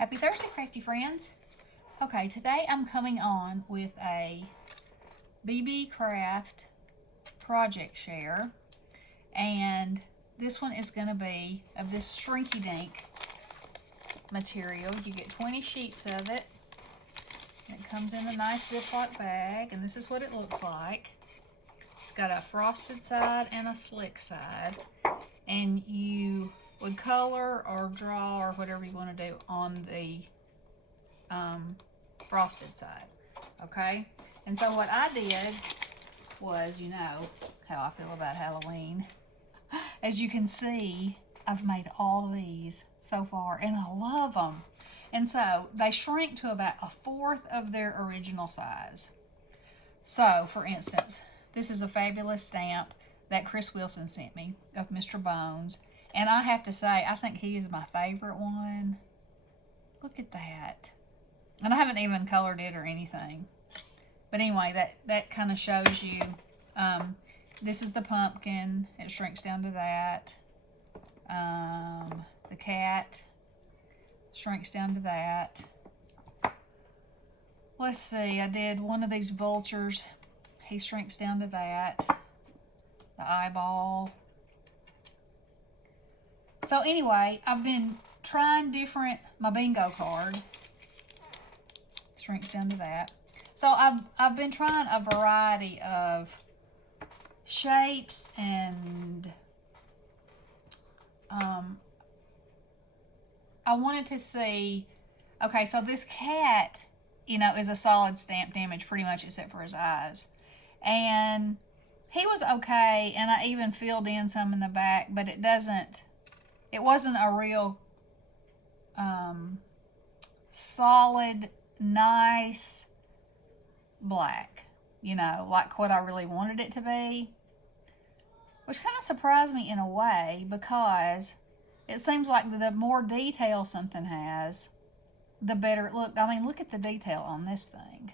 Happy Thursday, crafty friends. Okay, today I'm coming on with a Beebeecraft project share, and this one is going to be of this shrinky dink material. You get 20 sheets of it. It comes in a nice Ziploc bag, and this is what it looks like. It's got a frosted side and a slick side, and you would color or draw or whatever you want to do on the frosted side, okay? And so what I did was, you know how I feel about Halloween. As you can see, I've made all of these so far, and I love them. And so they shrink to about 1/4 of their original size. So, for instance, this is a fabulous stamp that Chris Wilson sent me of Mr. Bones. And I have to say, I think he is my favorite one. Look at that. And I haven't even colored it or anything. But anyway, that kind of shows you. This is the pumpkin. It shrinks down to that. The cat shrinks down to that. Let's see. I did one of these vultures. He shrinks down to that. The eyeball. So anyway, I've been trying my bingo card shrinks down to that. So I've been trying a variety of shapes, and I wanted to see, okay, so this cat, you know, is a solid stamped image pretty much except for his eyes. And he was okay, and I even filled in some in the back, but it wasn't a real solid, nice black, you know, like what I really wanted it to be. Which kind of surprised me in a way, because it seems like the more detail something has, the better it looked. I mean, look at the detail on this thing.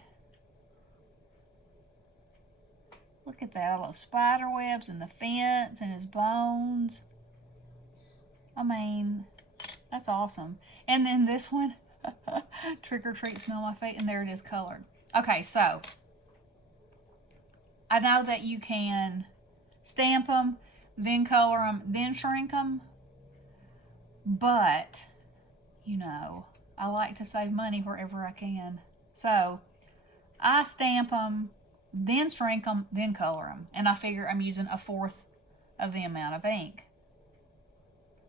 Look at that, all those spider webs and the fence and his bones. I mean, that's awesome. And then this one, trick or treat, smell my feet, and there it is colored. Okay, so I know that you can stamp them, then color them, then shrink them. But, you know, I like to save money wherever I can. So I stamp them, then shrink them, then color them. And I figure I'm using 1/4 of the amount of ink,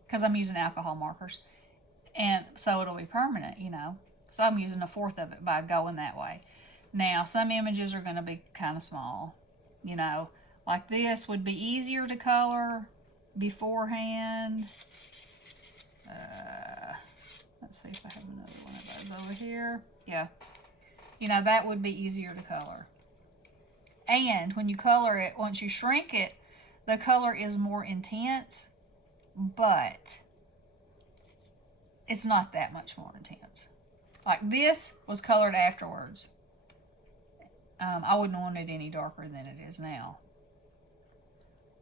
because I'm using alcohol markers, and so it'll be permanent, you know. So I'm using 1/4 of it by going that way. Now, some images are going to be kind of small, you know. Like this would be easier to color beforehand. Let's see if I have another one of those over here. Yeah. You know, that would be easier to color. And when you color it, once you shrink it, the color is more intense, but it's not that much more intense. Like this was colored afterwards. I wouldn't want it any darker than it is now.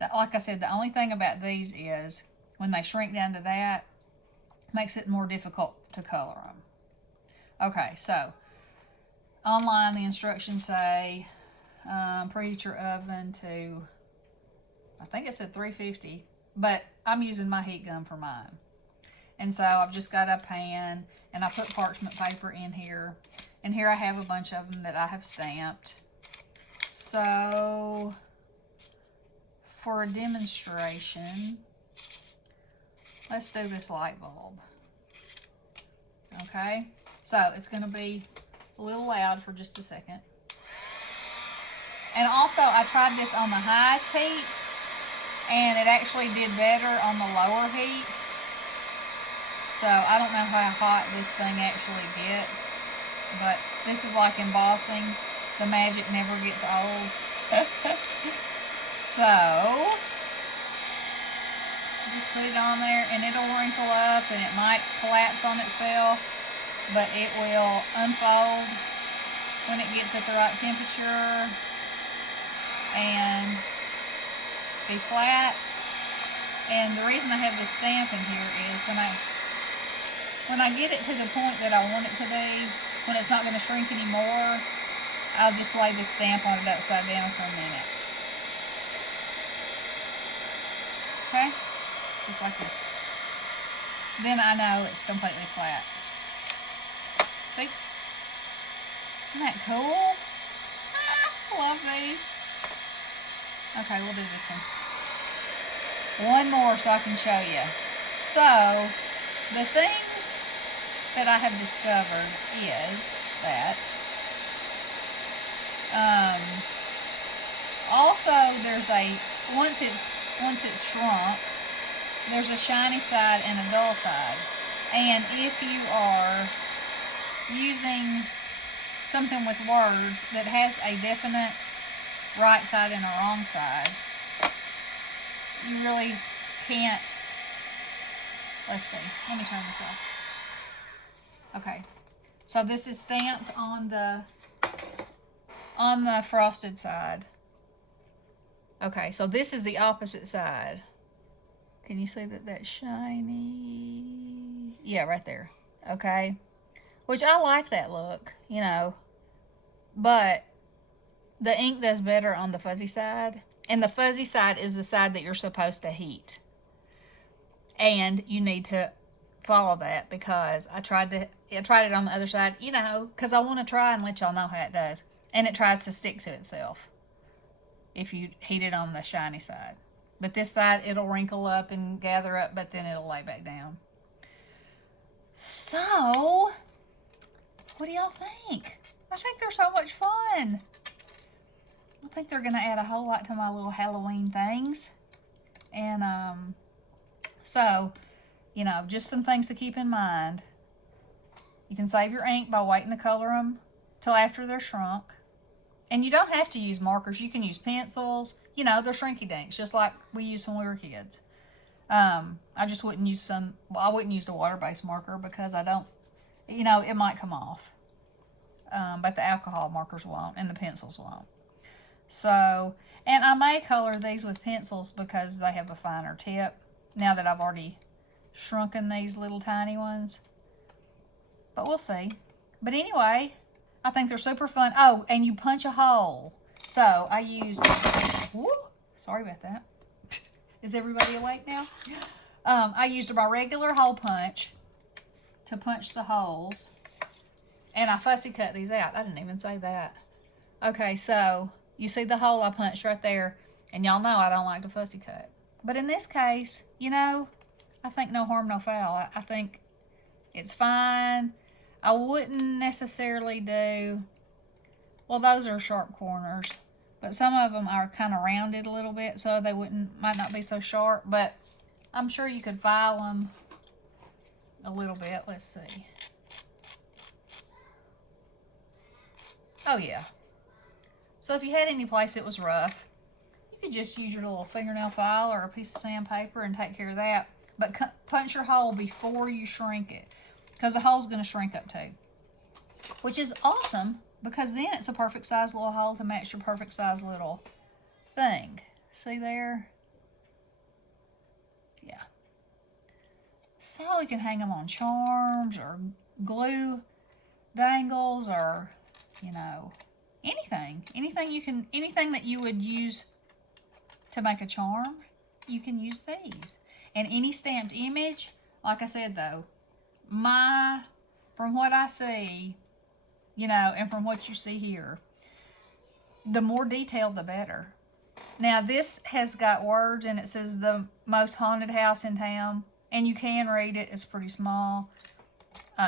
Like I said, the only thing about these is when they shrink down to that, makes it more difficult to color them. Okay, so online the instructions say preheat your oven to, I think it said 350, but I'm using my heat gun for mine. And so I've just got a pan, and I put parchment paper in here. And here I have a bunch of them that I have stamped. So for a demonstration, let's do this light bulb. Okay, so it's going to be a little loud for just a second. And also, I tried this on the highest heat, and it actually did better on the lower heat. So I don't know how hot this thing actually gets, but this is like embossing. The magic never gets old. So just put it on there, and it'll wrinkle up, and it might collapse on itself, but it will unfold when it gets at the right temperature and be flat. And the reason I have this stamp in here is when I when I get it to the point that I want it to be, when it's not going to shrink anymore, I'll just lay the stamp on it upside down for a minute. Okay? Just like this. Then I know it's completely flat. See? Isn't that cool? I love these. Okay, we'll do this one. One more so I can show you. So, the things that I have discovered is that also there's a once it's shrunk, there's a shiny side and a dull side. And if you are using something with words that has a definite right side and a wrong side, you really can't. Let's see. Let me turn this off. Okay. So this is stamped on the frosted side. Okay, so this is the opposite side. Can you see that that's shiny? Yeah, right there. Okay. Which I like that look, you know. But the ink does better on the fuzzy side. And the fuzzy side is the side that you're supposed to heat. And you need to follow that because I tried it on the other side, you know, because I want to try and let y'all know how it does. And it tries to stick to itself if you heat it on the shiny side. But this side, it'll wrinkle up and gather up, but then it'll lay back down. So, what do y'all think? I think they're so much fun. I think they're going to add a whole lot to my little Halloween things. And, so, you know, just some things to keep in mind. You can save your ink by waiting to color them till after they're shrunk. And you don't have to use markers. You can use pencils. You know, they're shrinky dinks, just like we used when we were kids. I just wouldn't use I wouldn't use the water-based marker because I don't, you know, it might come off. But the alcohol markers won't and the pencils won't. So, and I may color these with pencils because they have a finer tip. Now that I've already shrunken these little tiny ones. But we'll see. But anyway, I think they're super fun. Oh, and you punch a hole. So I used, whoo, sorry about that. Is everybody awake now? I used my regular hole punch to punch the holes. And I fussy cut these out. I didn't even say that. Okay, so you see the hole I punched right there. And y'all know I don't like to fussy cut. But in this case, you know, I think no harm, no foul. I think it's fine. I wouldn't necessarily do, well, those are sharp corners, but some of them are kind of rounded a little bit, so they might not be so sharp, but I'm sure you could file them a little bit. Let's see. Oh, yeah. So if you had any place that was rough, you could just use your little fingernail file or a piece of sandpaper and take care of that. But punch your hole before you shrink it, because the hole's going to shrink up too. Which is awesome, because then it's a perfect size little hole to match your perfect size little thing. See there? Yeah. So we can hang them on charms or glue dangles or, you know, anything. Anything that you would use to make a charm, you can use these. And any stamped image, like I said though, from what I see, you know, and from what you see here, the more detailed the better. Now this has got words and it says the most haunted house in town, and you can read it. It's pretty small.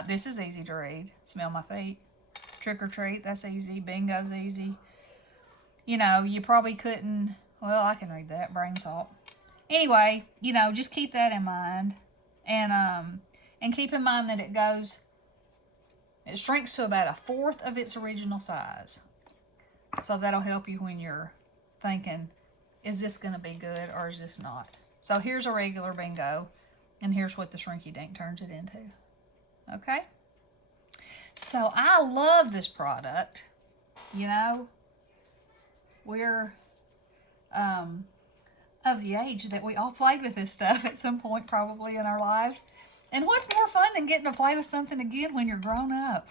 This is easy to read. Smell my feet. Trick or treat, that's easy. Bingo's easy. You know, you probably couldn't, well, I can read that. Brain salt. Anyway, you know, just keep that in mind. And keep in mind that it shrinks to about 1/4 of its original size. So that'll help you when you're thinking, is this going to be good or is this not? So here's a regular bingo, and here's what the Shrinky Dink turns it into. Okay? So I love this product. You know, we're of the age that we all played with this stuff at some point probably in our lives. And what's more fun than getting to play with something again when you're grown up?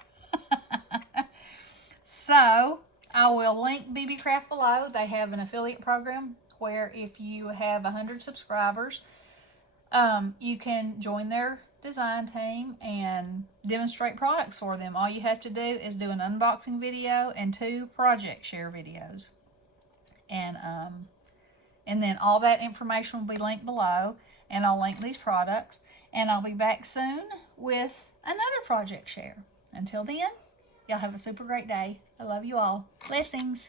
So, I will link Beebeecraft below. They have an affiliate program where if you have 100 subscribers, you can join their design team and demonstrate products for them. All you have to do is do an unboxing video and 2 project share videos. And then all that information will be linked below, and I'll link these products, and I'll be back soon with another project share. Until then, y'all have a super great day. I love you all. Blessings.